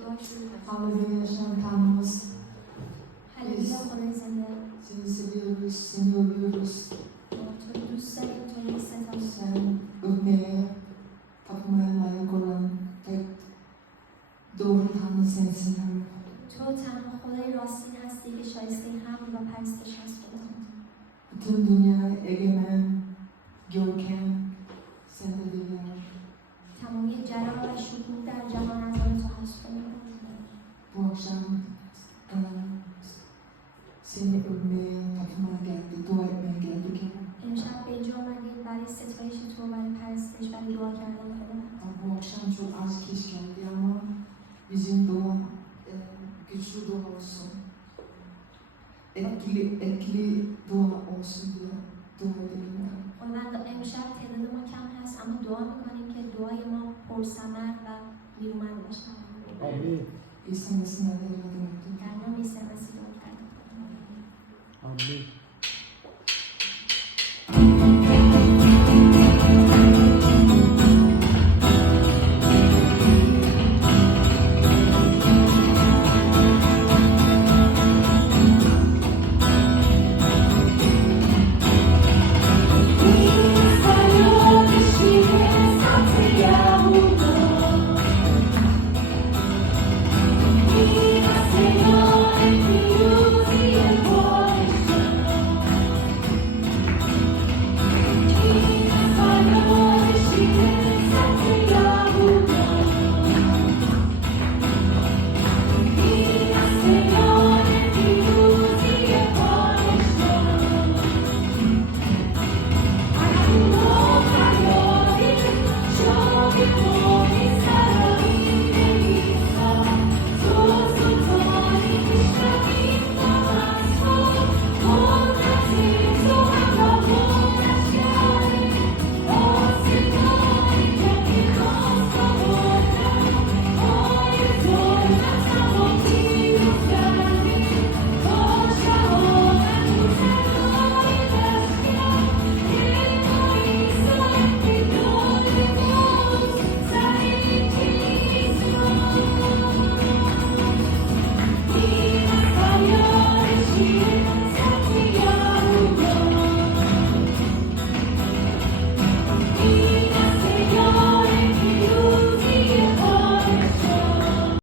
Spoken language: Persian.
دعا شروع کنیم. Hallelujah Tanrımız. هللویا خدای زنده. Seni seviyoruz, seni övüyoruz. تو رو دوست داریم، تو رو ستایش. Sen övmeye, tapmaya layık olan tek doğru Tanrı sensin Tanrım. تو تنها خدای راستین هستی که شایسته حمد و پرستش هست خدا. Bütün dünya egemen, görkem sende dünya. تمامی جلال و شکوه در جهان از آن تو هست خدا. Bu akşam seni övmeye, tapmaya geldi, dua etmeye geldik. امشب به اینجا آمدیم برای ستایش تو، برای پرستش، برای دعا کردن خدا. Bu akşam çok az kişi geldi ama bizim dua güçlü dua olsun. Etkili dua olsun diye dua edelim. خداوند امشب تعداد ما کم هست اما دعا میکنیم که دعای ما پرثمر و بی‌اومد باشه. آمین. İsa Mesih'in adıyla dua ediyorum. در نام عیسی مسیح دعا کردیم. آمین.